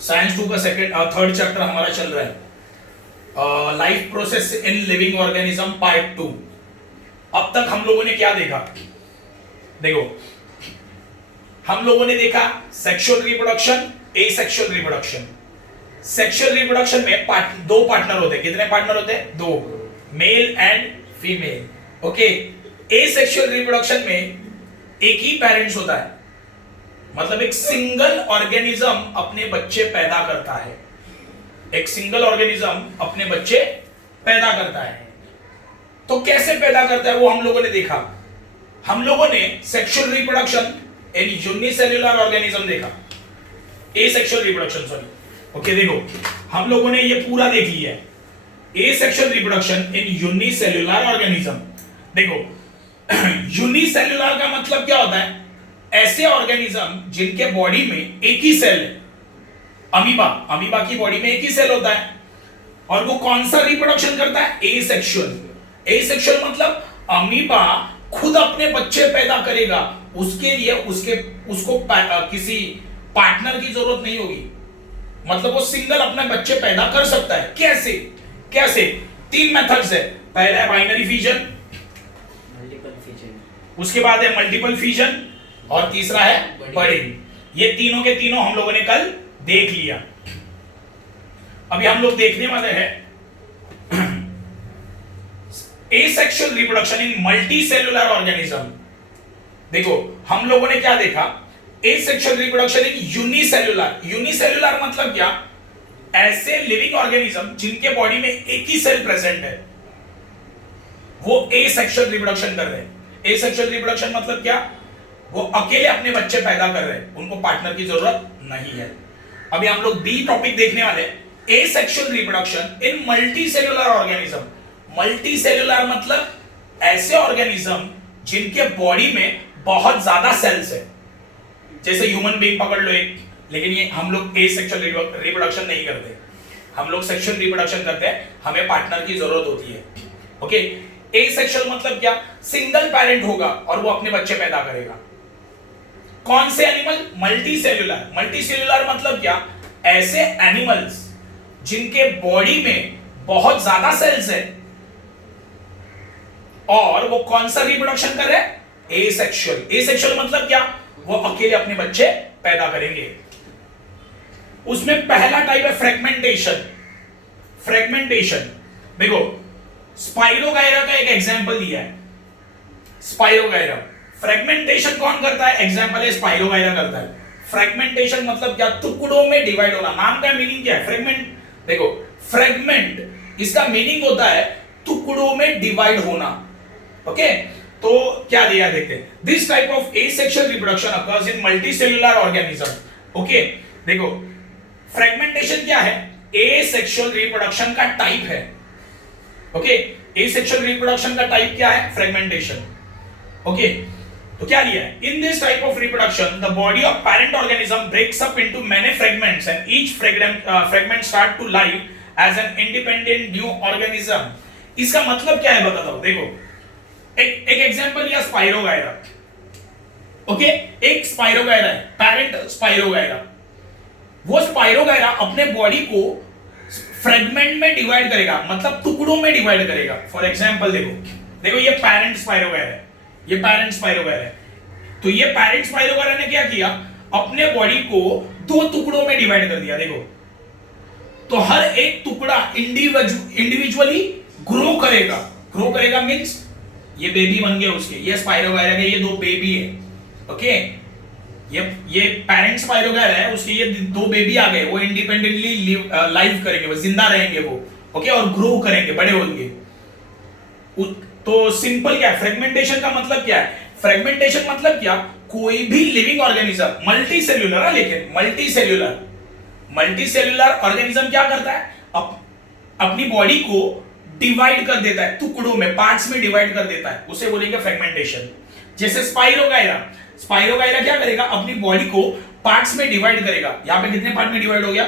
Science 2 का third chapter हमारा चल रहा है, life process in living organism part 2। अब तक हम लोगों ने क्या देखा? देखो, हम लोगों ने देखा sexual reproduction, asexual reproduction. Sexual reproduction में दो पार्टनर होते हैं। कितने पार्टनर होते हैं? दो, male and female. Okay. Asexual reproduction में एक ही पेरेंट्स होता है, मतलब एक सिंगल ऑर्गेनिज्म अपने बच्चे पैदा करता है। एक सिंगल ऑर्गेनिज्म अपने बच्चे पैदा करता है। तो कैसे पैदा करता है वो हम लोगों ने देखा। हम लोगों ने sexual reproduction in unicellular organism देखा, एसेक्सुअल रिप्रोडक्शन सॉरी। ओके, देखो हम लोगों ने ये पूरा देख लिया है, asexual reproduction in unicellular organism. देखो यूनिसेल्युलर का मतलब क्या होता है? ऐसे ऑर्गेनिज्म जिनके बॉडी में एक ही सेल है। अमीबा की बॉडी में एक ही सेल होता है, और वो कौन सा रिप्रोडक्शन करता है? एसेक्सुअल। एसेक्सुअल मतलब अमीबा खुद अपने बच्चे पैदा करेगा, उसके लिए उसको किसी पार्टनर की जरूरत नहीं होगी। मतलब वो सिंगल अपने बच्चे पैदा कर सकता है। कैसे? 3 मेथड्स है। पहला है बाइनरी फिजन, मल्टीपल फिजन, उसके बाद है मल्टीपल फिजन, और तीसरा है बडिंग। ये तीनों के तीनों हम लोगों ने कल देख लिया। अभी हम लोग देखने वाले हैं asexual reproduction in multicellular organism. देखो हम लोगों ने क्या देखा? Asexual reproduction in unicellular. Unicellular मतलब क्या? ऐसे लिविंग ऑर्गेनिज्म जिनके बॉडी में एक ही सेल प्रेजेंट है, वो एसेक्सुअल रिप्रोडक्शन कर रहे हैं। एसेक्सुअल रिप्रोडक्शन मतलब क्या? वो अकेले अपने बच्चे पैदा कर रहे हैं, उनको पार्टनर की जरूरत नहीं है। अभी हम लोग बी टॉपिक देखने वाले हैं, asexual reproduction in multicellular organism. Multicellular मतलब ऐसे ऑर्गेनिज्म जिनके बॉडी में बहुत ज्यादा सेल्स है। जैसे ह्यूमन बीइंग पकड़ लो एक, लेकिन ये हम लोग एसेक्सुअल रिप्रोडक्शन नहीं करते, हम लोग सेक्सुअल रिप्रोडक्शन करते हैं, हमें पार्टनर की जरूरत होती है। ओके। एसेक्सुअल मतलब क्या? सिंगल पेरेंट होगा और वो अपने बच्चे पैदा करेगा। कौन से एनिमल? मल्टीसेल्युलर। मल्टीसेल्युलर मतलब क्या? ऐसे एनिमल्स जिनके बॉडी में बहुत ज्यादा सेल्स है, और वो कौन सा रिप्रोडक्शन कर रहे हैं? एसेक्सुअल। एसेक्सुअल मतलब क्या? वो अकेले अपने बच्चे पैदा करेंगे। उसमें पहला टाइप है फ्रेगमेंटेशन। फ्रेगमेंटेशन देखो, स्पाइरोगायरा का एक एग्जांपल दिया है, स्पाइरोगायरा। फ्रेगमेंटेशन कौन करता है? एग्जांपल है स्पाइरोगायरा करता है। फ्रेगमेंटेशन मतलब क्या? टुकड़ों में डिवाइड होना। नाम का मीनिंग क्या है? फ्रेगमेंट। देखो फ्रेगमेंट, इसका मीनिंग होता है टुकड़ों में डिवाइड होना। ओके, तो क्या दिया देखते हैं। This type of asexual reproduction occurs in multicellular organism. Okay, देखो फ्रेगमेंटेशन क्या है? एसेक्सुअल रिप्रोडक्शन का टाइप है। ओके, एसेक्सुअल रिप्रोडक्शन का टाइप क्या है? फ्रेगमेंटेशन। ओके, तो क्या लिया है? In this type of reproduction the body of parent organism breaks up into many fragments and each fragment start to live as an independent new organism. इसका मतलब क्या है बताता हूं। देखो एक एग्जांपल लिया, स्पाइरोगायरा। ओके, एक स्पाइरोगायरा है, पेरेंट स्पाइरोगायरा। वो स्पाइरोगायरा अपने बॉडी को फ्रेगमेंट में डिवाइड करेगा, मतलब टुकड़ों में डिवाइड करेगा। फॉर एग्जांपल देखो ये पेरेंट स्पाइरोगायरा है, ये पेरेंट स्पाइरोगायरा है। तो ये पेरेंट स्पाइरोगायरा ने क्या किया? अपने बॉडी को 2 टुकड़ों में डिवाइड कर दिया। देखो, तो हर एक टुकड़ा इंडिविजुअली ग्रो करेगा। ग्रो करेगा मींस ये बेबी बन गए उसके, ये स्पाइरोगायरा के ये 2 बेबी है। ओके, ये पेरेंट स्पाइरोगायरा है, उसके ये 2 बेबी आ गए, वो इंडिपेंडेंटली लाइव करेंगे, वो जिंदा रहेंगे वो। ओके, और ग्रो करेंगे, बड़े होंगे। तो सिंपल क्या है? फ्रेगमेंटेशन का मतलब क्या है? फ्रेगमेंटेशन मतलब क्या? कोई भी लिविंग ऑर्गेनिज्म, मल्टीसेल्युलर है, लेकिन मल्टीसेल्युलर ऑर्गेनिज्म क्या करता है? अपनी बॉडी को डिवाइड कर देता है, टुकड़ों में, पार्ट्स में डिवाइड कर देता है, उसे बोलेंगे फ्रेगमेंटेशन। जैसे स्पाइरोगायरा क्या करेगा? अपनी बॉडी को पार्ट्स में डिवाइड करेगा। यहां पे कितने पार्ट में डिवाइड हो गया?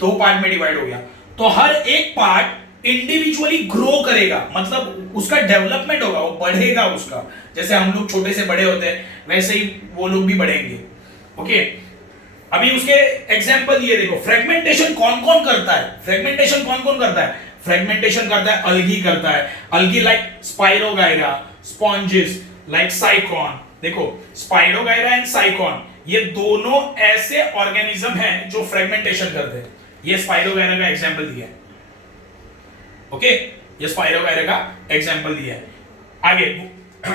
2 पार्ट में डिवाइड हो गया। तो हर एक पार्ट इंडिविजुअली ग्रो करेगा, मतलब उसका डेवलपमेंट होगा, वो बढ़ेगा उसका। जैसे हम लोग छोटे से बड़े होते हैं, वैसे ही वो लोग भी बढ़ेंगे। ओके, अभी उसके एग्जाम्पल ये देखो, फ्रेगमेंटेशन कौन कौन करता है, फ्रेगमेंटेशन कौन कौन करता है, फ्रेगमेंटेशन करता है अलगी करता है, algae like Spirogyra, sponges like Sycon. देखो स्पाइरोगायरा एंड साइकॉन ये दोनों ऐसे ऑर्गेनिज्म हैं जो फ्रेगमेंटेशन करते हैं। ये स्पाइरोगायरा का एग्जांपल दिया है, ओके, ये स्पाइरोगायरा का एग्जांपल दिया है। आगे,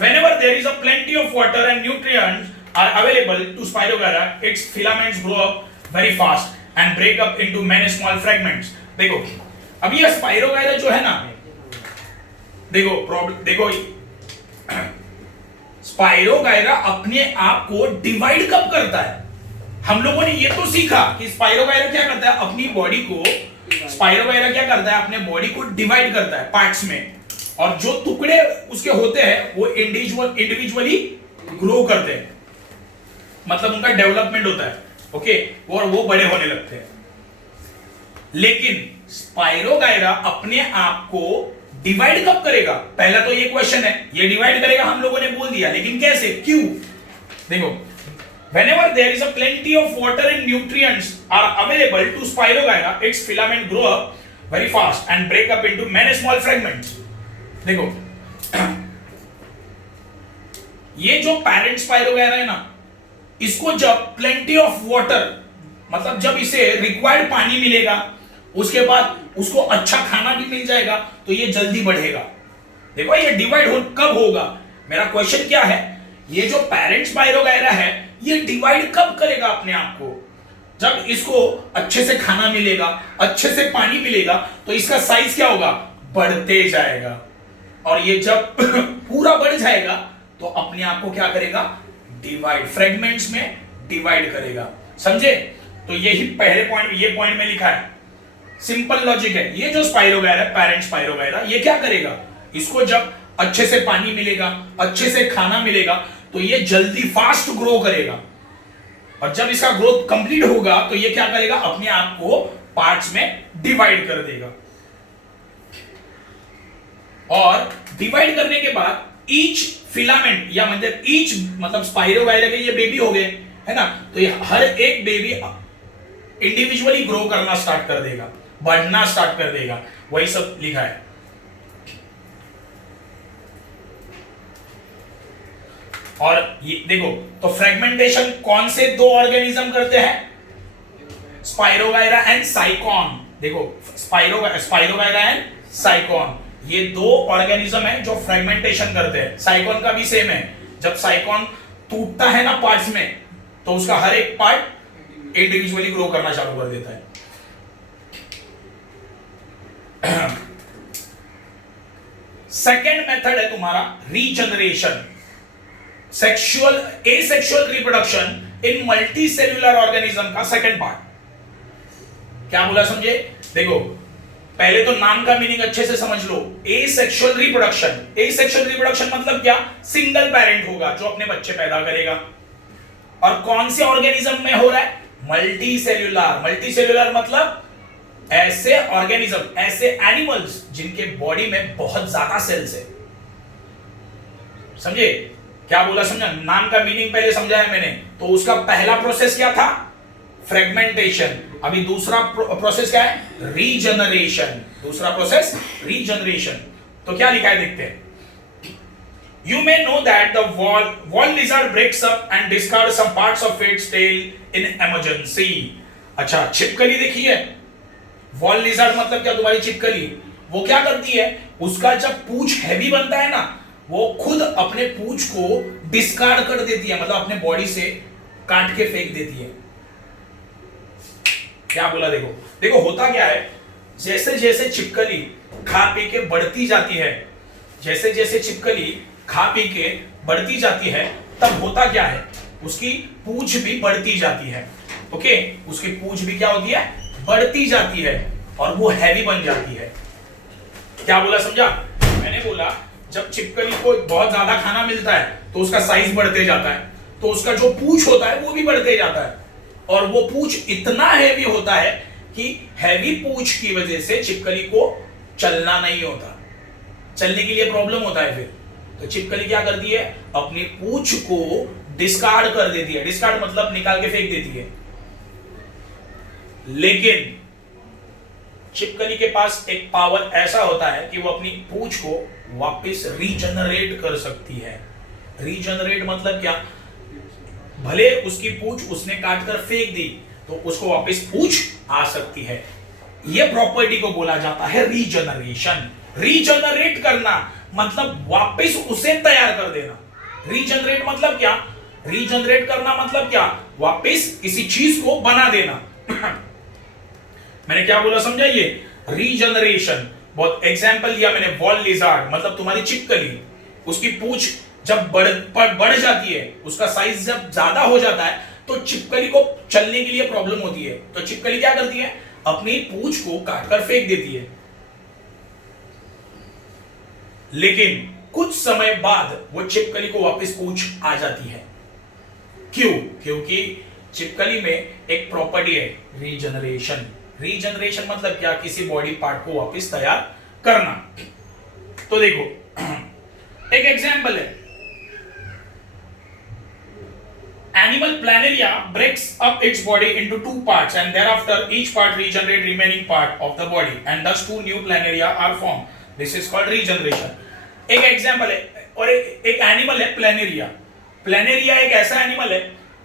whenever there is a plenty of water and nutrients are available to Spirogyra, its filaments grow up very fast and break up into many small fragments। देखो अब ये स्पाइरोगायरा जो है ना, देखो प्रॉब्लम देखो, स्पाइरोगायरा अपने आप को डिवाइड कब करता है? हम लोगों ने ये तो सीखा कि स्पाइरोगायरा क्या करता है, अपनी बॉडी को, स्पाइरोगायरा क्या करता है, अपने बॉडी को डिवाइड करता है पार्ट्स में, और जो टुकड़े उसके होते हैं वो इंडिविजुअली ग्रो करते हैं, मतलब उनका डेवलपमेंट होता है, ओके, और वो बड़े होने लगते हैं। लेकिन स्पाइरोगायरा अपने आप को डिवाइड कब करेगा? पहला तो ये क्वेश्चन है, ये डिवाइड करेगा हम लोगों ने बोल दिया, लेकिन कैसे, क्यों? देखो, whenever there is a plenty of water and nutrients are available to Spirogyra, its filament grow up very fast and break up into many small fragments। देखो ये जो पेरेंट स्पाइरोगायरा है ना, इसको जब प्लेंटी ऑफ वाटर, मतलब जब इसे रिक्वायर्ड पानी मिलेगा, उसके बाद उसको अच्छा खाना भी मिल जाएगा, तो ये जल्दी बढ़ेगा। देखो ये डिवाइड कब होगा, मेरा क्वेश्चन क्या है, ये जो पेरेंट स्पाइरोगायरा है ये डिवाइड कब करेगा अपने आप को? जब इसको अच्छे से खाना मिलेगा, अच्छे से पानी मिलेगा, तो इसका साइज क्या होगा, बढ़ते जाएगा, और ये जब पूरा बढ़ जाएगा तो अपने आप को क्या करेगा, डिवाइड, फ्रेगमेंट्स में डिवाइड करेगा। समझे? तो यही पहले पॉइंट, ये पॉइंट में लिखा है, सिंपल लॉजिक है। ये जो स्पाइरोगायरा, पेरेंट स्पाइरोगायरा, ये क्या करेगा, इसको जब अच्छे से पानी मिलेगा, अच्छे से खाना मिलेगा, तो ये जल्दी फास्ट ग्रो करेगा, और जब इसका ग्रोथ कंप्लीट होगा तो ये क्या करेगा, अपने आप को पार्ट्स में डिवाइड कर देगा, और डिवाइड करने के बाद ईच फिलामेंट, या मतलब ईच, मतलब स्पाइरोगायरा के ये बेबी हो गए, है ना, तो ये हर एक बेबी इंडिविजुअली ग्रो करना स्टार्ट कर देगा, बढ़ना स्टार्ट कर देगा, वही सब लिखा है। और ये देखो, तो फ्रेगमेंटेशन कौन से दो ऑर्गेनिज्म करते हैं, स्पाइरोगायरा एंड साइकॉन। देखो स्पाइरोगायरा एंड साइकॉन, ये दो ऑर्गेनिज्म हैं जो फ्रेगमेंटेशन करते हैं। साइकॉन का भी सेम है, जब साइकॉन टूटता है ना पार्ट्स में, तो उसका हर एक पार्ट इंडिविजुअली ग्रो करना चालू कर देता है। सेकेंड मेथड है तुम्हारा regeneration, sexual asexual reproduction in multicellular organism का सेकेंड पार्ट। क्या बोला समझे? देखो पहले तो नाम का मीनिंग अच्छे से समझ लो, एसेक्सुअल रिप्रोडक्शन। एसेक्सुअल रिप्रोडक्शन मतलब क्या, सिंगल पेरेंट होगा जो अपने बच्चे पैदा करेगा, और कौन से ऑर्गेनिज्म में हो रहा है, मल्टीसेल्युलर। मल्टीसेल्युलर मतलब ऐसे ऑर्गेनिज्म, ऐसे एनिमल्स जिनके बॉडी में बहुत ज्यादा सेल्स है। समझे क्या बोला, समझा? नाम का मीनिंग पहले समझाया मैंने। तो उसका पहला प्रोसेस क्या था, फ्रेगमेंटेशन। अभी दूसरा प्रोसेस क्या है, रीजनरेशन। दूसरा प्रोसेस रीजनरेशन। तो क्या लिखा है देखते हैं। You may know that the wall lizard breaks up and discards some parts of its tail in emergency। अच्छा, छिपकली देखी है? वॉल लिजर्ड मतलब क्या, तुम्हारी छिपकली, वो क्या करती है, उसका जब पूंछ हैवी बनता है ना, वो खुद अपने पूंछ को डिस्कार्ड कर देती है, मतलब अपने बॉडी से काट के फेंक देती है। क्या बोला, देखो देखो होता क्या है, जैसे जैसे छिपकली खा पी के बढ़ती जाती है, जैसे जैसे छिपकली खा पी के बढ़ती जाती है, तब होता क्या है, उसकी पूंछ भी बढ़ती जाती है। ओके, उसकी पूंछ भी क्या होती है, बढ़ती जाती है, और वो हैवी बन जाती है। क्या बोला समझा? मैंने बोला जब छिपकली को बहुत ज्यादा खाना मिलता है तो उसका साइज बढ़ते जाता है, तो उसका जो पूंछ होता है वो भी बढ़ते जाता है, और वो पूंछ इतना हैवी होता है कि हैवी पूंछ की वजह से छिपकली को चलना नहीं होता, चलने के लिए प्रॉब्लम होता है। फिर तो छिपकली क्या करती है, अपनी पूंछ को डिस्कार्ड कर देती है। डिस्कार्ड मतलब निकाल के फेंक देती है। लेकिन छिपकली के पास एक पावर ऐसा होता है कि वो अपनी पूंछ को वापस रीजनरेट कर सकती है। रीजनरेट मतलब क्या, भले उसकी पूंछ उसने काट कर फेंक दी तो उसको वापस पूंछ आ सकती है। यह प्रॉपर्टी को बोला जाता है रीजनरेशन। रीजनरेट करना मतलब वापस उसे तैयार कर देना। रीजनरेट मतलब क्या, रीजनरेट करना मतलब क्या, वापस किसी चीज को बना देना। मैंने क्या बोला समझाइए, रीजनरेशन। बहुत एग्जांपल दिया मैंने, वॉल लिजार्ड मतलब तुम्हारी छिपकली, उसकी पूंछ जब बढ़ जाती है, उसका साइज जब ज्यादा हो जाता है तो छिपकली को चलने के लिए प्रॉब्लम होती है, तो छिपकली क्या करती है, अपनी पूंछ को काटकर फेंक देती है। लेकिन कुछ समय बाद वो छिपकली को वापस पूंछ आ जाती है। क्यों? क्योंकि छिपकली में एक प्रॉपर्टी है रीजनरेशन। रीजनरेशन मतलब क्या, किसी बॉडी पार्ट को वापस तैयार करना। तो देखो एक एग्जांपल है, animal planaria breaks up its body into two parts and thereafter each part regenerate remaining part of the body and thus two new planaria are formed. This is called regeneration. एक example है, और एक animal है planaria. Planaria एक ऐसा animal है,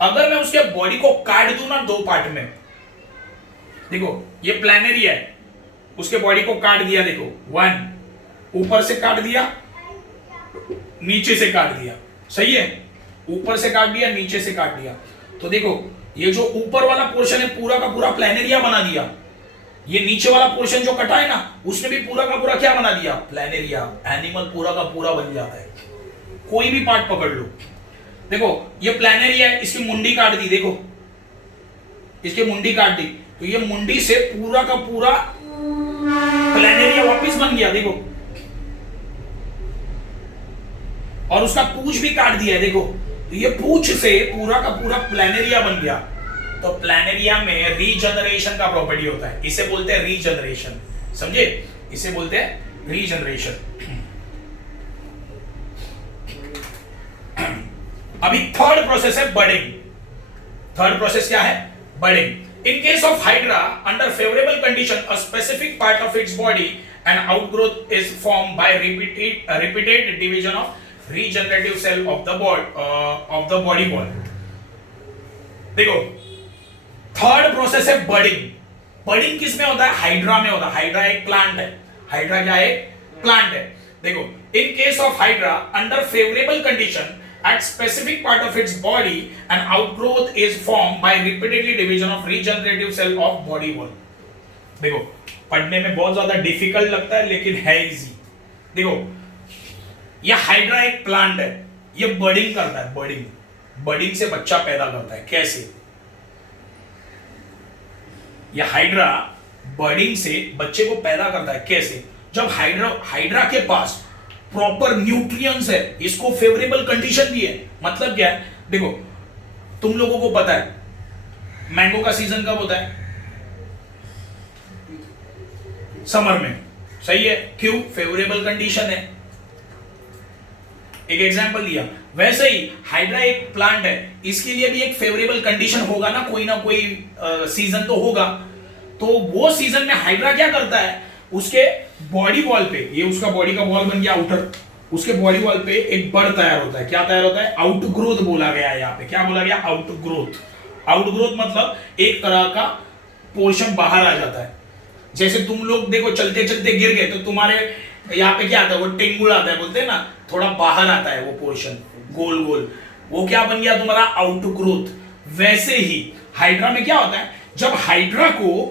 अगर मैं उसके बॉडी को काट दूं ना दो पार्ट में, देखो ये प्लेनेरिया है, उसके बॉडी को काट दिया, देखो वन, ऊपर से काट दिया, नीचे से काट दिया, सही है, ऊपर से काट दिया, नीचे से काट दिया, तो देखो ये जो ऊपर वाला पोर्शन है पूरा का पूरा प्लेनेरिया बना दिया, ये नीचे वाला पोर्शन जो कटा है ना उसने भी पूरा का पूरा क्या बना दिया, प्लेनेरिया। एनिमल पूरा का पूरा बन जाता है। कोई भी पार्ट पकड़ लो, देखो ये प्लेनेरिया है, इसकी मुंडी काट दी, देखो इसकी मुंडी काट दी, तो ये मुंडी से पूरा का पूरा प्लेनेरिया वापस बन गया, देखो, और उसका पूंछ भी काट दिया है, देखो, तो ये पूंछ से पूरा का पूरा प्लेनेरिया बन गया। तो प्लेनेरिया में रीजनरेशन का प्रॉपर्टी होता है, इसे बोलते हैं रीजनरेशन, समझे, इसे बोलते हैं रीजनरेशन। अभी थर्ड प्रोसेस है बडिंग। थर्ड प्रोसेस क्या है, budding. In case of hydra under favourable condition a specific part of its body and outgrowth is form by repeated division of regenerative cell of the body wall। देखो third process है budding. Budding किस में होता है, hydra में होता है। Hydra एक प्लांट है, हाइड्रा क्या है, प्लांट है। देखो in case of hydra under favourable condition at specific part of its body an outgrowth is formed by repeatedly division of regenerative cell of body wall। देखो पढ़ने में बहुत ज्यादा डिफिकल्ट लगता है लेकिन है इजी। देखो यह हाइड्रा एक प्लांट है, ये बडिंग करता है, बडिंग, बडिंग से बच्चा पैदा करता है। कैसे, यह हाइड्रा बडिंग से बच्चे को पैदा करता है। कैसे, जब हाइड्रा के पास प्रॉपर न्यूट्रिएंट्स है, इसको फेवरेबल कंडीशन भी है। मतलब क्या है, देखो तुम लोगों को पता है मैंगो का सीजन कब होता है, समर में, सही है, क्यों, फेवरेबल कंडीशन है। एक एग्जांपल दिया, वैसे ही हाइड्रा एक प्लांट है, इसके लिए भी एक फेवरेबल कंडीशन होगा ना कोई सीजन तो होगा। तो वो सीजन में हाइड्रा क्या करता है, उसके बॉडी वॉल पे, ये उसका बॉडी का वॉल बन गया आउटर, उसके बॉडी वॉल पे एक बड़ तैयार होता है। क्या तैयार होता है, आउटग्रोथ बोला गया है यहाँ पे। क्या बोला गया, आउटग्रोथ। आउटग्रोथ मतलब एक तरह का पोर्शन बाहर आ जाता है। जैसे तुम लोग देखो चलते चलते गिर गए तो तुम्हारे यहाँ पे क्या आता है, वो टेंगुल आता है, बोलते हैं ना, थोड़ा बाहर आता है वो पोर्शन गोल गोल, वो क्या बन गया तुम्हारा, आउटग्रोथ। वैसे ही हाइड्रा में क्या होता है, जब हाइड्रा को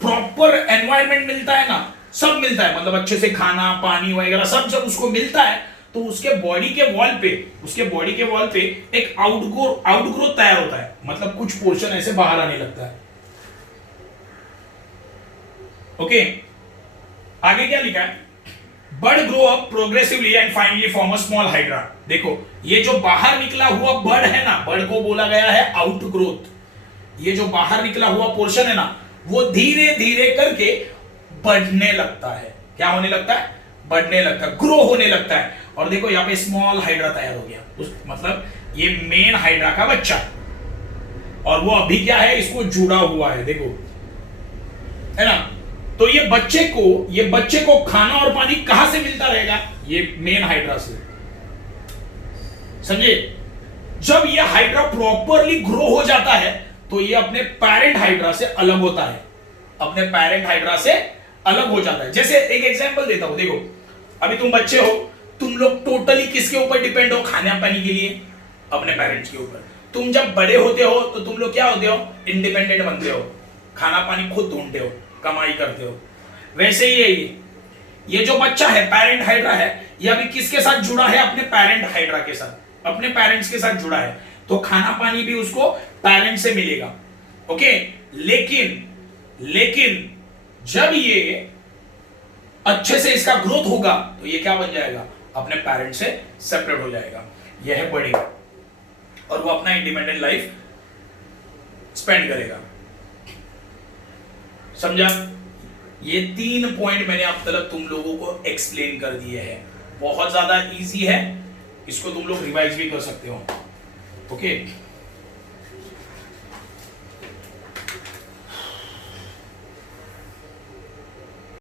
प्रॉपर एनवायरनमेंट मिलता है ना, सब मिलता है, मतलब अच्छे से खाना पानी वगैरह सब जब उसको मिलता है तो उसके बॉडी के वॉल पे एक आउटग्रोथ तैयार होता है, मतलब कुछ पोर्शन ऐसे बाहर आने लगता है। ओके, आगे क्या लिखा है, bird grow up progressively and finally form a small hydra. देखो ये जो बाहर निकला हुआ बर्ड है ना, बर्ड को बोला गया है आउटग्रोथ। ये जो बाहर निकला हुआ पोर्शन है ना, वो धीरे धीरे करके बढ़ने लगता है। क्या होने लगता है, बढ़ने लगता है, ग्रो होने लगता है। और देखो यहाँ पे स्मॉल हाइड्रा तैयार हो गया, मतलब ये मेन हाइड्रा का बच्चा, और वो अभी क्या है, इसको जुड़ा हुआ है। देखो है ना। तो ये बच्चे को खाना और पानी कहां से मिलता रहेगा? ये मेन हाइड्रा से, समझे। जब ये हाइड्रा प्रॉपरली ग्रो हो जाता है तो ये अपने पेरेंट हाइड्रा से अलग होता है, अपने पेरेंट हाइड्रा से अलग हो जाता है। जैसे एक एग्जांपल देता हूं, देखो अभी तुम बच्चे हो, तुम लोग टोटली किसके ऊपर डिपेंड हो खाने पानी के लिए? अपने पेरेंट्स के ऊपर। तुम जब बड़े होते हो तो तुम लोग क्या होते हो? इंडिपेंडेंट बनते हो, खाना पानी खुद ढूंढते हो, कमाई करते हो। वैसे ही है ये जो बच्चा है पेरेंट हाइड्रा है, ये अभी किसके साथ जुड़ा है? अपने पेरेंट हाइड्रा के साथ, अपने पेरेंट्स के साथ जुड़ा है, तो खाना पानी भी उसको पेरेंट से मिलेगा। ओके, लेकिन जब ये अच्छे से इसका ग्रोथ होगा तो ये क्या बन जाएगा? अपने पेरेंट से सेपरेट हो जाएगा, यह बढ़ेगा और वो अपना इंडिपेंडेंट लाइफ स्पेंड करेगा। समझा? ये 3 पॉइंट मैंने अब तक तुम लोगों को एक्सप्लेन कर दिए हैं, बहुत ज्यादा इजी है, इसको तुम लोग रिवाइज भी कर सकते हो। ओके।